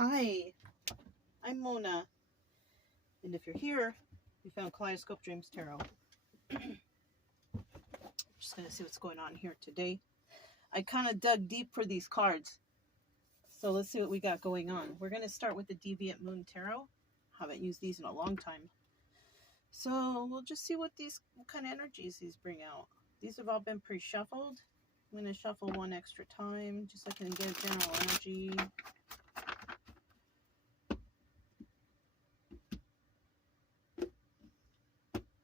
Hi, I'm Mona, and if you're here, you found Kaleidoscope Dreams Tarot. Just going to see what's going on here today. I kind of dug deep for these cards, so let's see what we got going on. We're going to start with the Deviant Moon Tarot. Haven't used these in a long time. So we'll just see what kind of energies these bring out. These have all been pre-shuffled. I'm going to shuffle one extra time, just so I can get a general energy.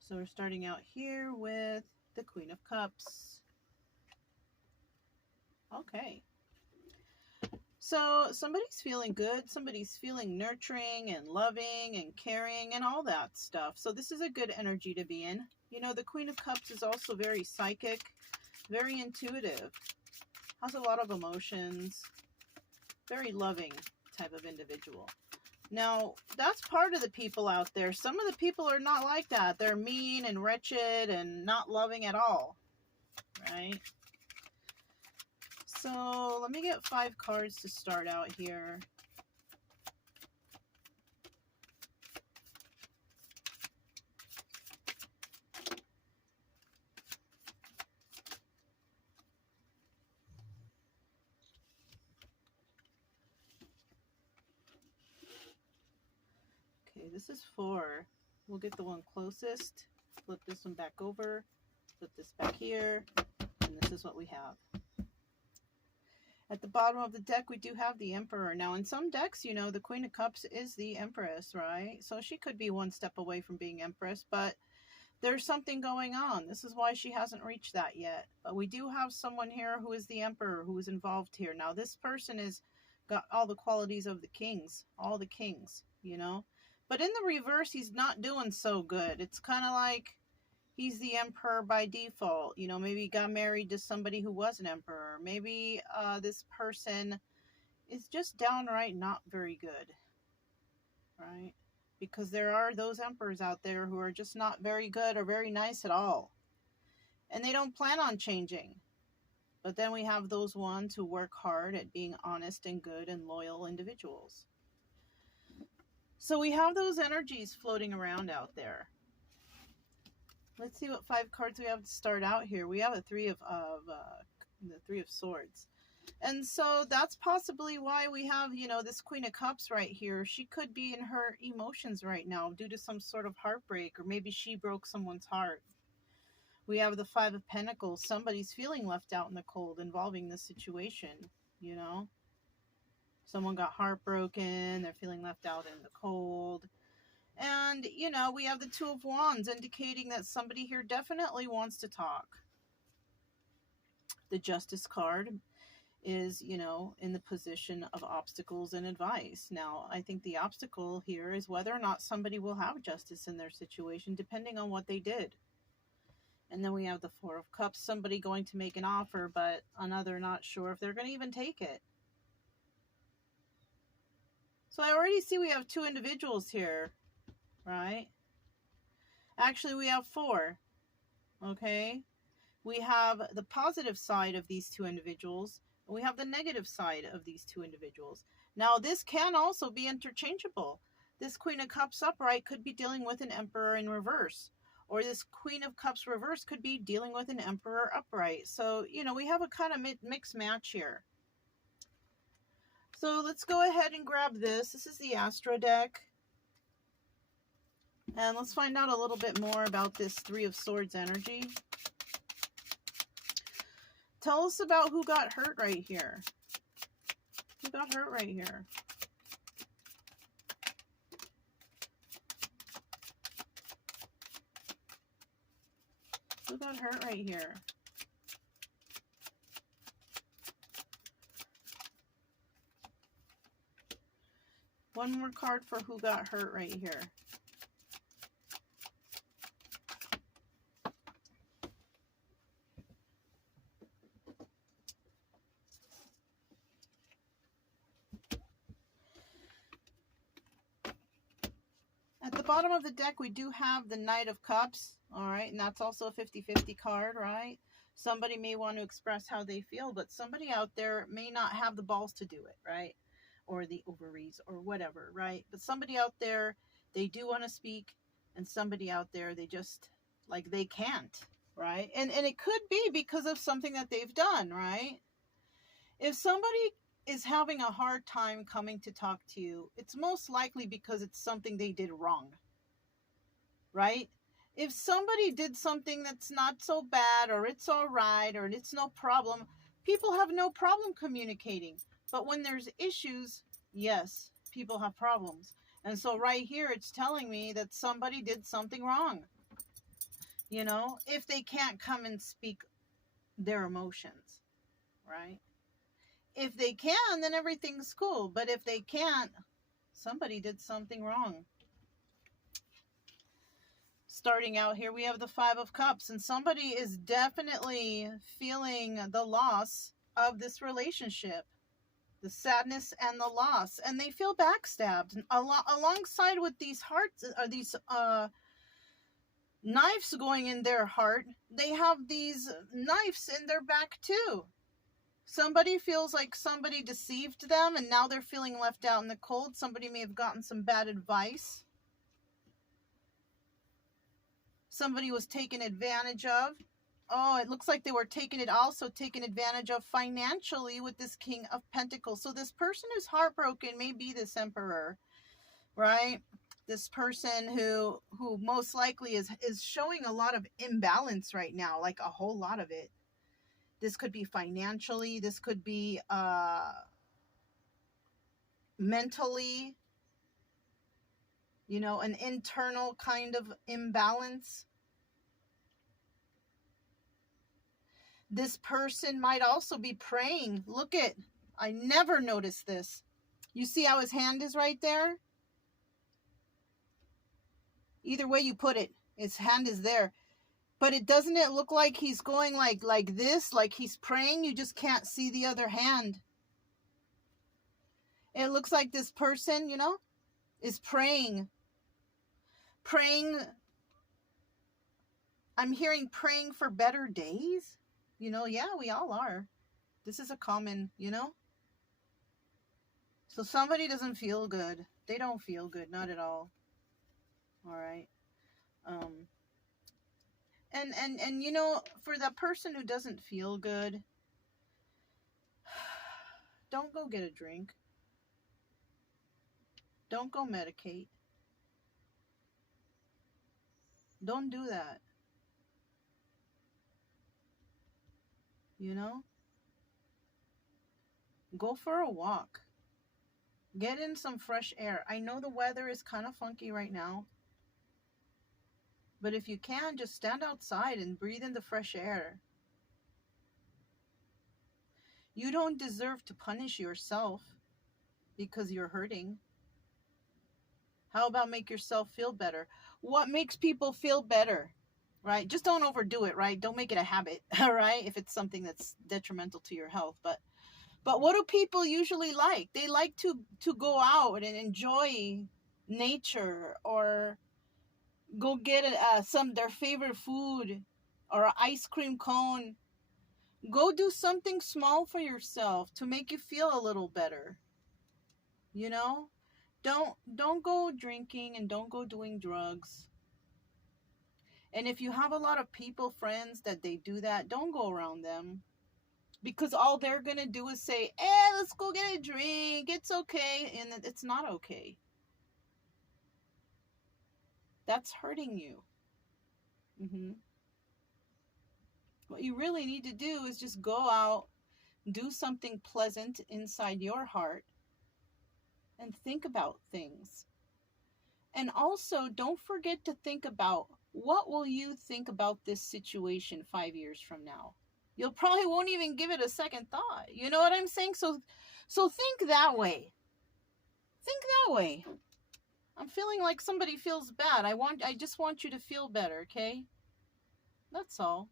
So we're starting out here with the Queen of Cups. Okay. So somebody's feeling good. Somebody's feeling nurturing and loving and caring and all that stuff. So this is a good energy to be in. You know, the Queen of Cups is also very psychic, very intuitive, has a lot of emotions, very loving type of individual. Now, that's part of the people out there. Some of the people are not like that. They're mean and wretched and not loving at all, right? So let me get 5 cards to start out here. Okay, this is 4. We'll get the one closest. Flip this one back over. Flip this back here. And this is what we have. At the bottom of the deck, we do have the Emperor. Now, in some decks, you know, the Queen of Cups is the Empress, right? So she could be one step away from being Empress, but there's something going on. This is why she hasn't reached that yet. But we do have someone here who is the Emperor, who is involved here. Now, this person has got all the qualities of the kings, all the kings, you know. But in the reverse, he's not doing so good. It's kind of like he's the emperor by default. You know, maybe he got married to somebody who was an emperor. Maybe this person is just downright not very good, right? Because there are those emperors out there who are just not very good or very nice at all. And they don't plan on changing. But then we have those ones who work hard at being honest and good and loyal individuals. So we have those energies floating around out there. Let's see what 5 cards we have to start out here. We have a the 3 of Swords. And so that's possibly why we have, you know, this Queen of Cups right here. She could be in her emotions right now due to some sort of heartbreak, or maybe she broke someone's heart. We have the 5 of Pentacles. Somebody's feeling left out in the cold involving this situation, you know. Someone got heartbroken. They're feeling left out in the cold. And, you know, we have the 2 of Wands indicating that somebody here definitely wants to talk. The Justice card is, you know, in the position of obstacles and advice. Now, I think the obstacle here is whether or not somebody will have justice in their situation, depending on what they did. And then we have the 4 of Cups, somebody going to make an offer, but another not sure if they're going to even take it. So I already see we have 2 individuals here, right? Actually, we have 4, okay? We have the positive side of these 2 individuals, and we have the negative side of these 2 individuals. Now, this can also be interchangeable. This Queen of Cups upright could be dealing with an Emperor in reverse, or this Queen of Cups reverse could be dealing with an Emperor upright. So, you know, we have a kind of mixed match here. So let's go ahead and grab this. This is the Astro deck. And let's find out a little bit more about this 3 of Swords energy. Tell us about who got hurt right here. Who got hurt right here? Who got hurt right here? One more card for who got hurt right here. At the bottom of the deck, we do have the Knight of Cups, all right? And that's also a 50-50 card, right? Somebody may want to express how they feel, but somebody out there may not have the balls to do it, right? or the ovaries or whatever, right? But somebody out there, they do want to speak, and somebody out there, they just, like, they can't, right? And it could be because of something that they've done, right? If somebody is having a hard time coming to talk to you, it's most likely because it's something they did wrong, right? If somebody did something that's not so bad, or it's all right, or it's no problem, people have no problem communicating. But when there's issues, yes, people have problems. And so right here, it's telling me that somebody did something wrong. You know, if they can't come and speak their emotions, right? If they can, then everything's cool. But if they can't, somebody did something wrong. Starting out here, we have the Five of Cups, and somebody is definitely feeling the loss of this relationship, the sadness and the loss, and they feel backstabbed. And alongside with these hearts, these knives going in their heart, they have these knives in their back too. Somebody feels like somebody deceived them, and now they're feeling left out in the cold. Somebody may have gotten some bad advice. Somebody was taken advantage of. Oh, it looks like they were taken advantage of financially with this King of Pentacles. So this person who's heartbroken may be this Emperor, right? This person who most likely is showing a lot of imbalance right now, like a whole lot of it. This could be financially, this could be mentally, you know, an internal kind of imbalance. This person might also be praying. Look at, I never noticed this. You see how his hand is right there? Either way you put it, his hand is there. But doesn't it look like he's going like this, like he's praying? You just can't see the other hand. It looks like this person, you know, is praying. Praying. I'm hearing praying for better days. You know, yeah, we all are. This is a common, you know. So somebody doesn't feel good. They don't feel good, not at all. All right. And you know, for that person who doesn't feel good, don't go get a drink. Don't go medicate. Don't do that. You know? Go for a walk. Get in some fresh air. I know the weather is kind of funky right now. But if you can, just stand outside and breathe in the fresh air. You don't deserve to punish yourself because you're hurting. How about make yourself feel better? What makes people feel better? Right? Just don't overdo it, right? Don't make it a habit, all right? If it's something that's detrimental to your health. But what do people usually like? They like to go out and enjoy nature, or go get their favorite food, or an ice cream cone. Go do something small for yourself to make you feel a little better. You know? Don't go drinking, and don't go doing drugs. And if you have a lot of people, friends, that they do that, don't go around them. Because all they're going to do is say, let's go get a drink. It's okay. And it's not okay. That's hurting you. What you really need to do is just go out, do something pleasant inside your heart, and think about things. And also, don't forget to think about, what will you think about this situation 5 years from now? You'll probably won't even give it a second thought. You know what I'm saying? So think that way. Think that way. I'm feeling like somebody feels bad. I just want you to feel better, okay? That's all.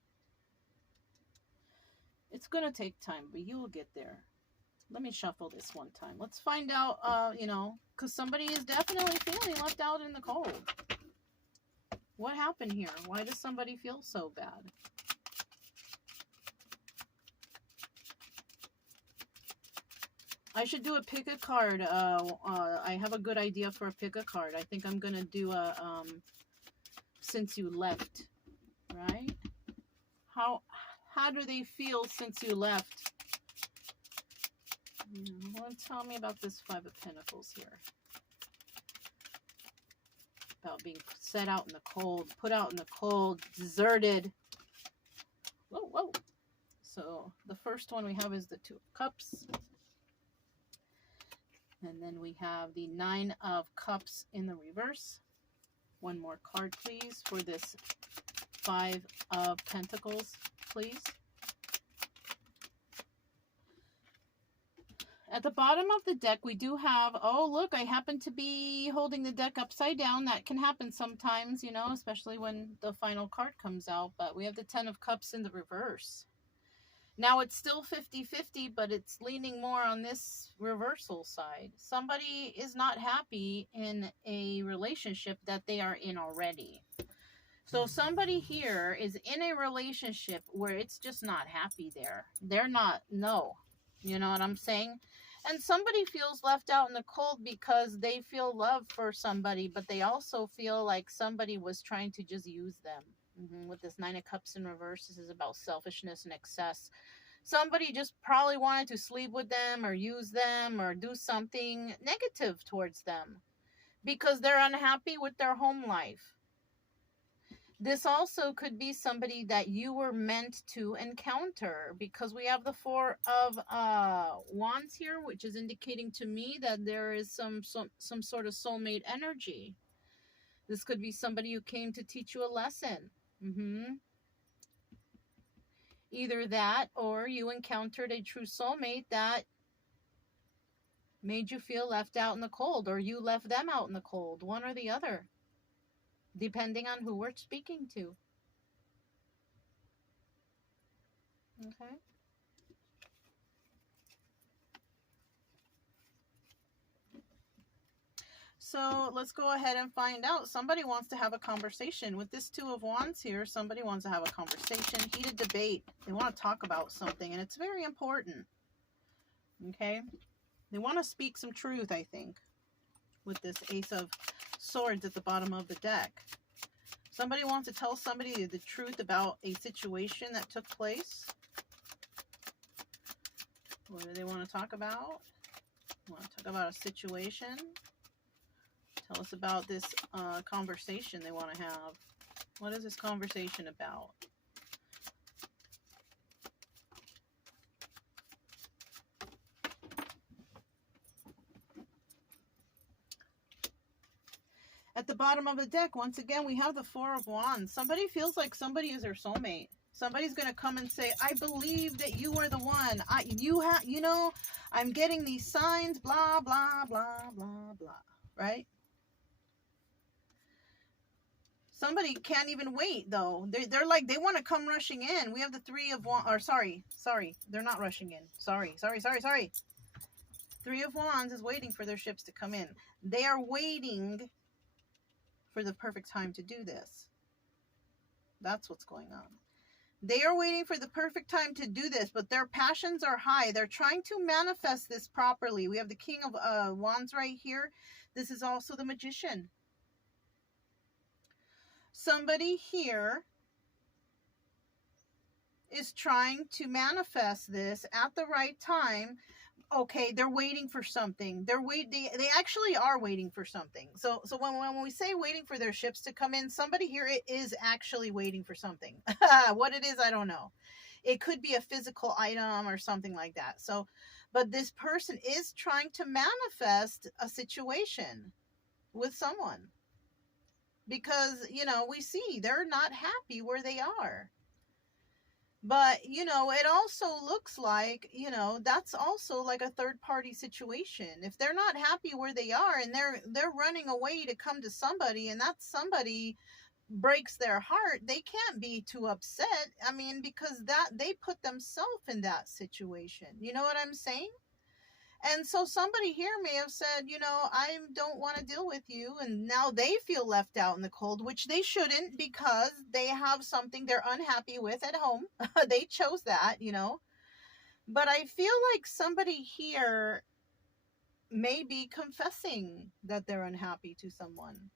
It's going to take time, but you will get there. Let me shuffle this one time. Let's find out, you know, because somebody is definitely feeling left out in the cold. What happened here? Why does somebody feel so bad? I should do a pick a card. I have a good idea for a pick a card. I think I'm going to do a, since you left, right? How do they feel since you left? Well, tell me about this Five of Pentacles here. About being set out in the cold, put out in the cold, deserted. Whoa, whoa. So the first one we have is the Two of Cups. And then we have the Nine of Cups in the reverse. One more card, please, for this Five of Pentacles, please. At the bottom of the deck, we do have, oh, look, I happen to be holding the deck upside down. That can happen sometimes, you know, especially when the final card comes out. But we have the Ten of Cups in the reverse. Now, it's still 50-50, but it's leaning more on this reversal side. Somebody is not happy in a relationship that they are in already. So somebody here is in a relationship where it's just not happy there. They're not, no. You know what I'm saying? And somebody feels left out in the cold because they feel love for somebody, but they also feel like somebody was trying to just use them. With this Nine of Cups in reverse, this is about selfishness and excess. Somebody just probably wanted to sleep with them or use them or do something negative towards them because they're unhappy with their home life. This also could be somebody that you were meant to encounter because we have the Four of Wands here, which is indicating to me that there is some sort of soulmate energy. This could be somebody who came to teach you a lesson. Either that or you encountered a true soulmate that made you feel left out in the cold, or you left them out in the cold, one or the other, depending on who we're speaking to. Okay. So let's go ahead and find out. Somebody wants to have a conversation. With this Two of Wands here, somebody wants to have a conversation, heated debate. They want to talk about something, and it's very important. Okay? They want to speak some truth, I think, with this Ace of Swords at the bottom of the deck. Somebody wants to tell somebody the truth about a situation that took place. What do they want to talk about? They want to talk about a situation. Tell us about this conversation they want to have. What is this conversation about? At the bottom of the deck, once again, we have the Four of Wands. Somebody feels like somebody is their soulmate. Somebody's going to come and say, I believe that you are the one. You know, I'm getting these signs, blah, blah, blah, blah, blah. Right? Somebody can't even wait, though. They're like, they want to come rushing in. We have the Three of Wands, or sorry. They're not rushing in. Sorry. Three of Wands is waiting for their ships to come in. They are waiting for the perfect time to do this. That's what's going on. They are waiting for the perfect time to do this, but their passions are high. They're trying to manifest this properly. We have the King of Wands right here. This is also the Magician. Somebody here is trying to manifest this at the right time. Okay, they're waiting for something. They actually are waiting for something. So when we say waiting for their ships to come in, somebody here is actually waiting for something. What it is, I don't know. It could be a physical item or something like that. So, but this person is trying to manifest a situation with someone. Because, you know, we see they're not happy where they are. But, you know, it also looks like, you know, that's also like a third-party situation. If they're not happy where they are and they're running away to come to somebody and that somebody breaks their heart, they can't be too upset. I mean, because that they put themselves in that situation. You know what I'm saying? And so somebody here may have said, you know, I don't want to deal with you. And now they feel left out in the cold, which they shouldn't because they have something they're unhappy with at home. They chose that, you know. But I feel like somebody here may be confessing that they're unhappy to someone.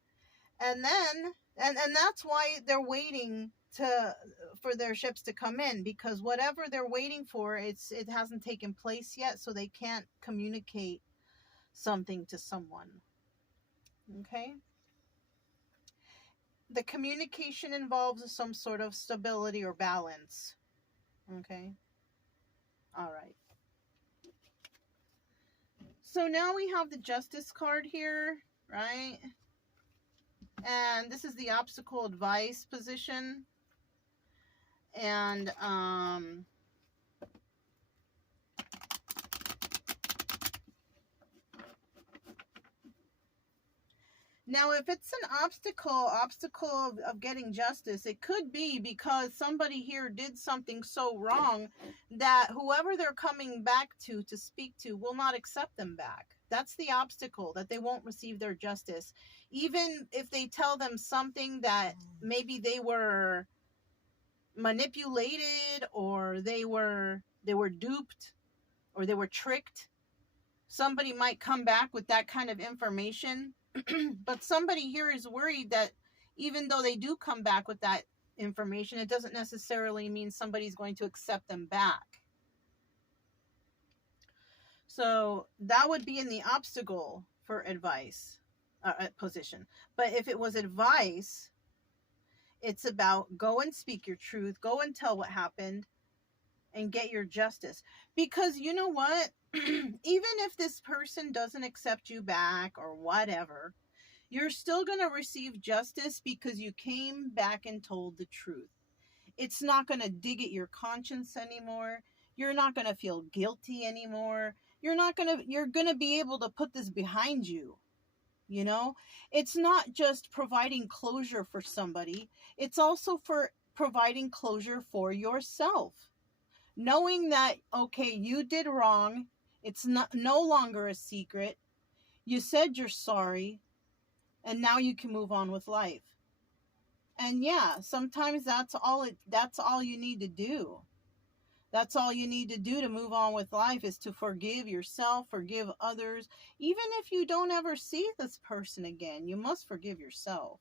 And then, and that's why they're waiting for their ships to come in, because whatever they're waiting for, it hasn't taken place yet, so they can't communicate something to someone. Okay? The communication involves some sort of stability or balance. Okay? All right. So now we have the Justice card here, right? And this is the obstacle advice position. And now if it's an obstacle of getting justice, it could be because somebody here did something so wrong that whoever they're coming back to speak to will not accept them back. That's the obstacle, that they won't receive their justice. Even if they tell them something that maybe they were manipulated, or they were duped, or they were tricked. Somebody might come back with that kind of information. But somebody here is worried that even though they do come back with that information, it doesn't necessarily mean somebody's going to accept them back. So that would be in the obstacle for advice position. But if it was advice, it's about go and speak your truth, go and tell what happened, and get your justice. Because you know what? Even if this person doesn't accept you back or whatever, you're still going to receive justice because you came back and told the truth. It's not going to dig at your conscience anymore. You're not going to feel guilty anymore. You're going to be able to put this behind you. You know, it's not just providing closure for somebody. It's also for providing closure for yourself. Knowing that, okay, you did wrong. It's no longer a secret. You said you're sorry, and now you can move on with life. And yeah, sometimes that's all you need to do. That's all you need to do to move on with life, is to forgive yourself, forgive others. Even if you don't ever see this person again, you must forgive yourself.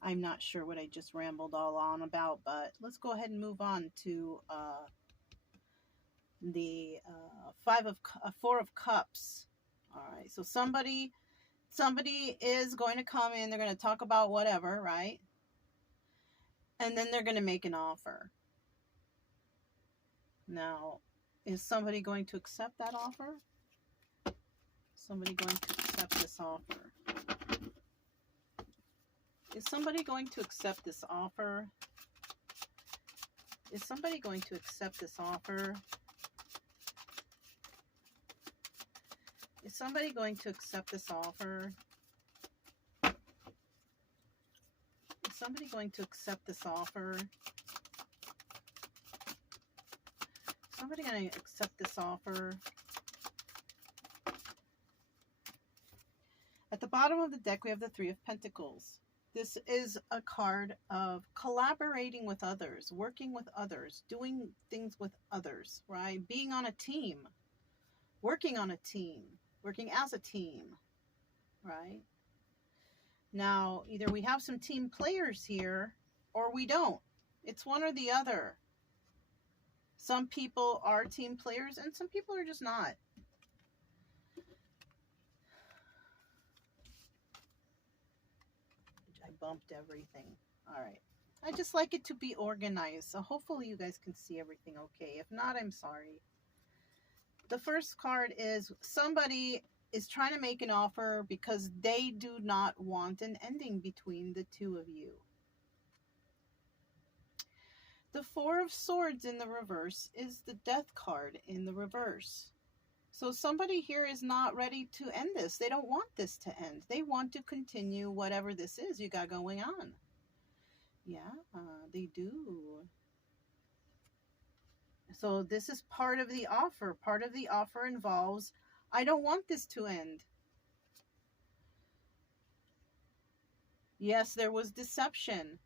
I'm not sure what I just rambled all on about, but let's go ahead and move on to the Four of Cups. All right, so somebody is going to come in. They're going to talk about whatever, right? And then they're going to make an offer. Now, is somebody going to accept that offer? Somebody going to accept this offer? Is somebody going to accept this offer? Is somebody going to accept this offer? Is somebody going to accept this offer? Is somebody going to accept this offer? Somebody going to accept this offer? At the bottom of the deck, we have the Three of Pentacles. This is a card of collaborating with others, working with others, doing things with others, right? Being on a team, working on a team, working as a team, right? Now, either we have some team players here or we don't. It's one or the other. Some people are team players and some people are just not. I bumped everything. All right. I just like it to be organized, so hopefully you guys can see everything okay. If not, I'm sorry. The first card is somebody is trying to make an offer because they do not want an ending between the two of you. The Four of Swords in the reverse is the Death card in the reverse. So somebody here is not ready to end this. They don't want this to end. They want to continue whatever this is you got going on. Yeah, they do. So this is part of the offer. Part of the offer involves, I don't want this to end. Yes, there was deception.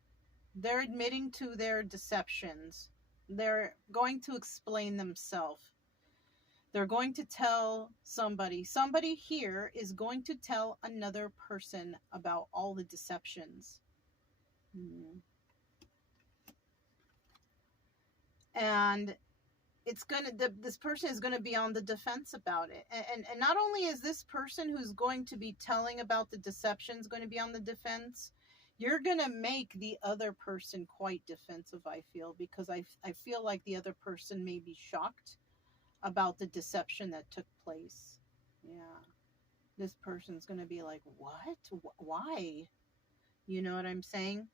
They're admitting to their deceptions. They're going to explain themselves. They're going to tell somebody. Somebody here is going to tell another person about all the deceptions. And it's gonna, this person is going to be on the defense about it. And not only is this person who's going to be telling about the deceptions going to be on the defense, you're going to make the other person quite defensive, I feel, because I feel like the other person may be shocked about the deception that took place. Yeah. This person's going to be like, what? Why? You know what I'm saying?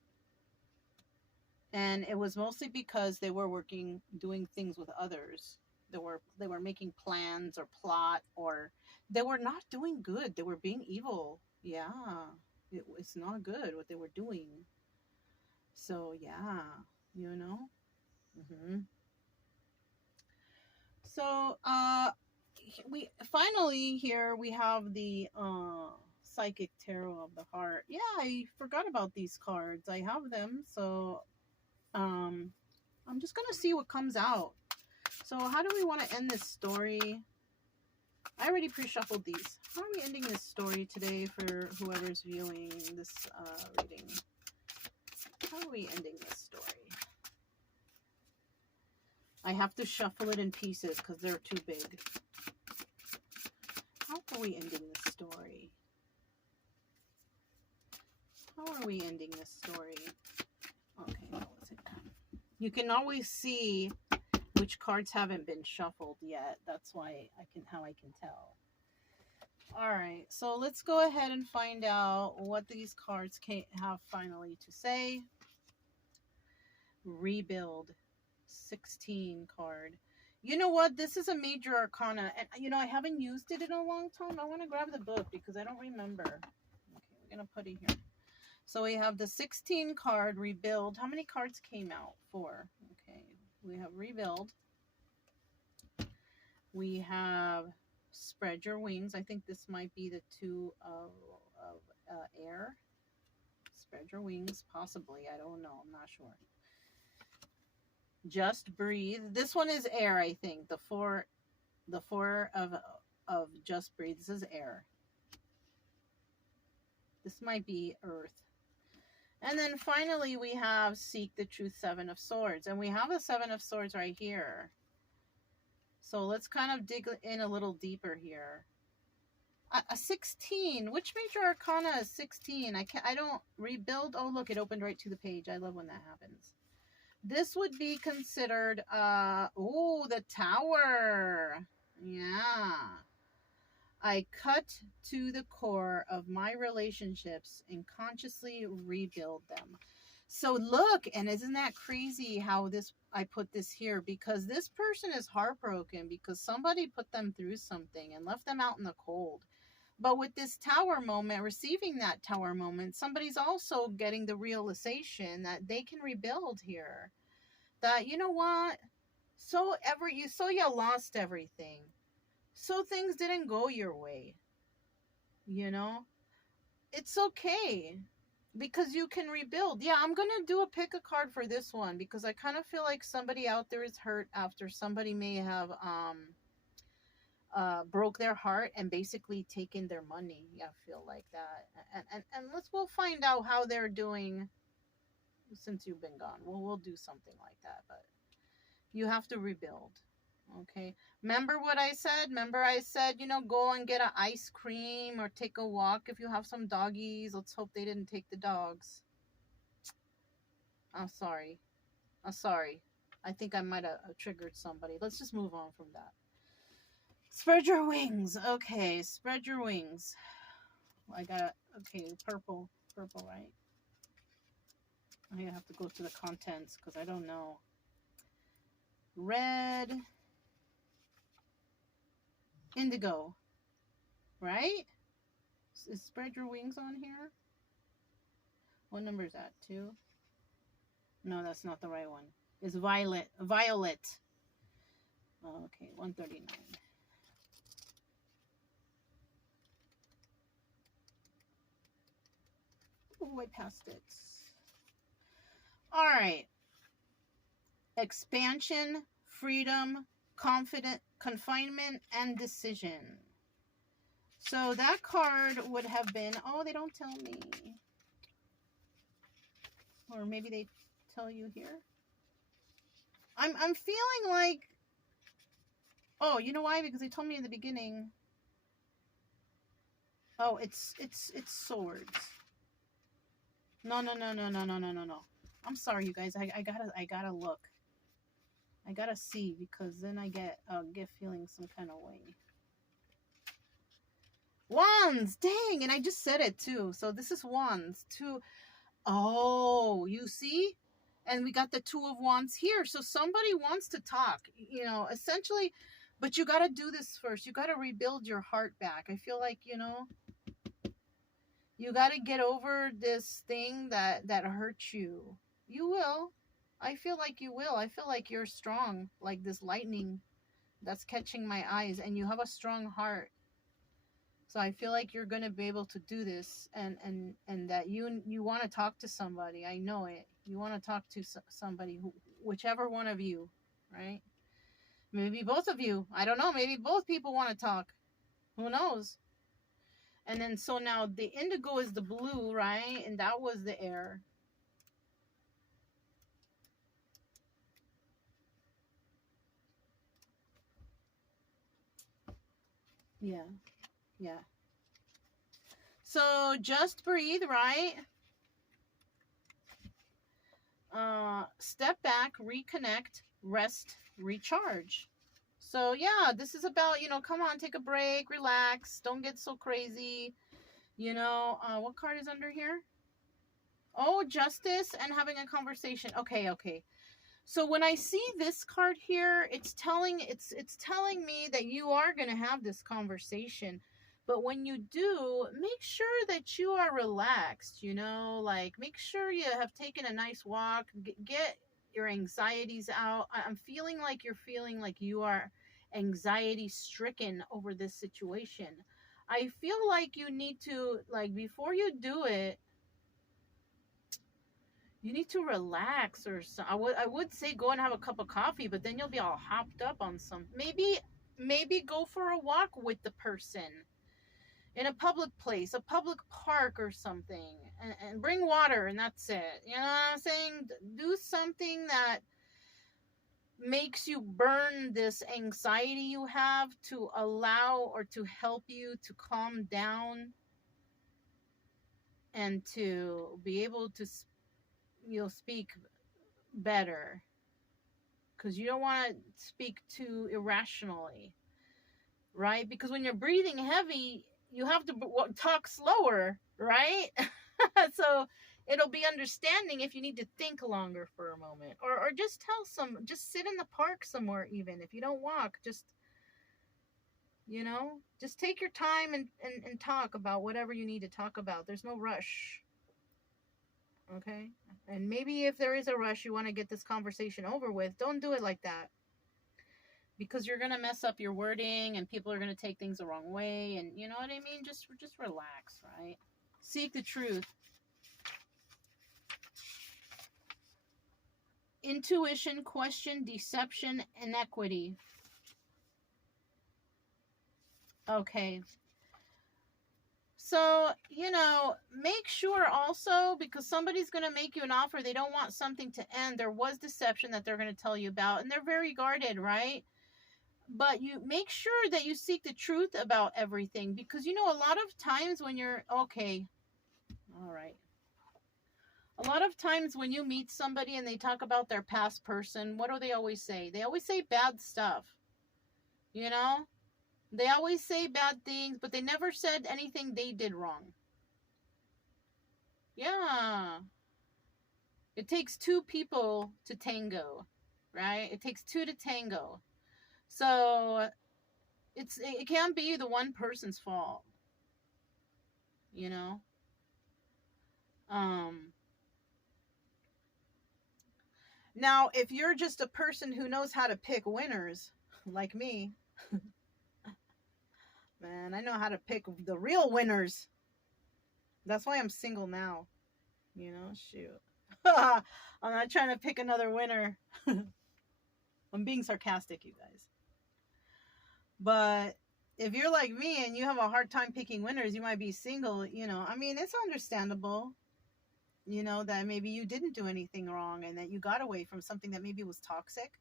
And it was mostly because they were doing things with others. They were making plans or plot, or they were not doing good. They were being evil. Yeah. It's not good what they were doing. So yeah, you know. So we finally here we have the psychic tarot of the heart. Yeah, I forgot about these cards. I have them, so I'm just gonna see what comes out. So how do we want to end this story? I already pre-shuffled these. How are we ending this story today for whoever's viewing this reading? How are we ending this story? I have to shuffle it in pieces because they're too big. How are we ending this story? How are we ending this story? Okay, what was it? You can always see which cards haven't been shuffled yet. That's why how I can tell. All right, so let's go ahead and find out what these cards have finally to say. Rebuild, 16 card. You know what? This is a major arcana, and you know I haven't used it in a long time. I want to grab the book because I don't remember. Okay, we're gonna put it here. So we have the 16 card, rebuild. How many cards came out? 4. Okay, we have rebuild. We have spread your wings. I think this might be the 2 of air. Spread your wings, possibly. I don't know. I'm not sure. Just breathe. This one is air, I think. The 4 of just breathe. This is air. This might be earth. And then finally we have seek the truth, 7 of swords. And we have a 7 of swords right here. So let's kind of dig in a little deeper here. A 16. Which major arcana is 16? I don't rebuild. Oh, look, it opened right to the page. I love when that happens. This would be considered, the tower. Yeah. I cut to the core of my relationships and consciously rebuild them. So look, and isn't that crazy how I put this here? Because this person is heartbroken because somebody put them through something and left them out in the cold. But with this tower moment, receiving that tower moment, somebody's also getting the realization that they can rebuild here. That, you know what? So you lost everything. So things didn't go your way. You know? It's okay. Because you can rebuild. Yeah, I'm going to do a pick a card for this one. Because I kind of feel like somebody out there is hurt after somebody may have broke their heart and basically taken their money. Yeah, I feel like that. And we'll find out how they're doing since you've been gone. We'll do something like that. But you have to rebuild. Okay. Remember what I said? Go and get an ice cream or take a walk if you have some doggies. Let's hope they didn't take the dogs. I'm sorry. I think I might have triggered somebody. Let's just move on from that. Spread your wings. Okay, spread your wings. Purple, right? I have to go to the contents because I don't know. Red. Indigo, right? Is spread your wings on here? What number is that? 2? No, that's not the right one. It's violet. Okay, 139. Oh, I passed it. All right. Expansion, freedom, confident, confinement, and decision. So that card would have been, oh, they don't tell me. Or maybe they tell you here. I'm feeling like, oh, you know why? Because they told me in the beginning. Oh, it's swords. No. I'm sorry, you guys. I gotta look. I gotta see, because then I get feeling some kind of way. Wands, dang, and I just said it too. So this is wands, two. Oh, you see? And we got the two of wands here. So somebody wants to talk, you know, essentially, but you got to do this first. You got to rebuild your heart back. I feel like, you know, you got to get over this thing that hurts you. You will. I feel like you will. I feel like you're strong, like this lightning that's catching my eyes, and you have a strong heart. So I feel like you're going to be able to do this, and that you want to talk to somebody. I know it. You want to talk to somebody, whichever one of you, right? Maybe both of you. I don't know. Maybe both people want to talk. Who knows? And then so now the indigo is the blue, right? And that was the air. Yeah. Yeah. So just breathe, right? Step back, reconnect, rest, recharge. So yeah, this is about, you know, come on, take a break, relax, don't get so crazy. You know, what card is under here? Oh, justice and having a conversation. Okay. So when I see this card here, it's telling me that you are going to have this conversation. But when you do, make sure that you are relaxed, you know, like make sure you have taken a nice walk, get your anxieties out. I'm feeling like you're feeling like you are anxiety stricken over this situation. I feel like you need to, like, before you do it, you need to relax, or so. I would say go and have a cup of coffee, but then you'll be all hopped up on some. Maybe go for a walk with the person in a public place, a public park or something, and bring water, and that's it. You know what I'm saying? Do something that makes you burn this anxiety you have, to allow or to help you to calm down and to be able to, you'll speak better, because you don't want to speak too irrationally, right? Because when you're breathing heavy, you have to talk slower, right? So it'll be understanding if you need to think longer for a moment, or just just sit in the park somewhere. Even if you don't walk, just, you know, just take your time and talk about whatever you need to talk about. There's no rush. Okay? And maybe if there is a rush, you want to get this conversation over with, don't do it like that. Because you're going to mess up your wording, and people are going to take things the wrong way, and you know what I mean? Just relax, right? Seek the truth. Intuition, question, deception, inequity. Okay. So, you know, make sure also, because somebody's going to make you an offer, they don't want something to end. There was deception that they're going to tell you about, and they're very guarded, right? But you make sure that you seek the truth about everything, because, you know, a lot of times when you're, okay, all right. A lot of times when you meet somebody and they talk about their past person, what do they always say? They always say bad stuff, you know? They always say bad things, but they never said anything they did wrong. Yeah. It takes two people to tango, right? It takes two to tango. So it can't be the one person's fault, you know? Now, if you're just a person who knows how to pick winners, like me, man, I know how to pick the real winners. That's why I'm single now. You know, shoot. I'm not trying to pick another winner. I'm being sarcastic, you guys. But if you're like me and you have a hard time picking winners, you might be single, you know. I mean, it's understandable, you know, that maybe you didn't do anything wrong and that you got away from something that maybe was toxic.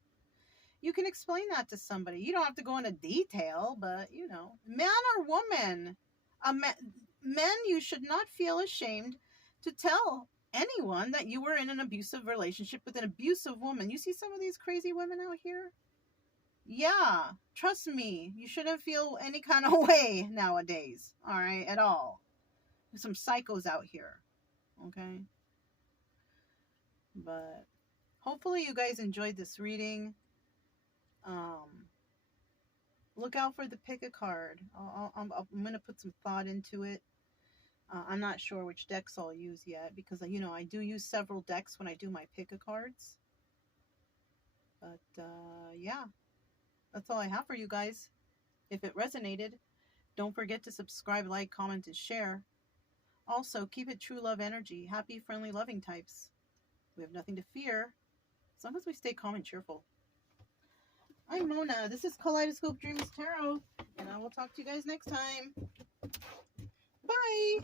You can explain that to somebody. You don't have to go into detail, but, you know, man or woman, men, you should not feel ashamed to tell anyone that you were in an abusive relationship with an abusive woman. You see some of these crazy women out here? Yeah, trust me, you shouldn't feel any kind of way nowadays, all right, at all. There's some psychos out here, okay? But hopefully you guys enjoyed this reading. Look out for the pick a card. I'm going to put some thought into it. I'm not sure which decks I'll use yet because, you know, I do use several decks when I do my pick a cards. But, yeah, that's all I have for you guys. If it resonated, don't forget to subscribe, like, comment, and share. Also, keep it true love energy. Happy, friendly, loving types. We have nothing to fear as long as we stay calm and cheerful. I'm Mona. This is Kaleidoscope Dreams Tarot, and I will talk to you guys next time. Bye!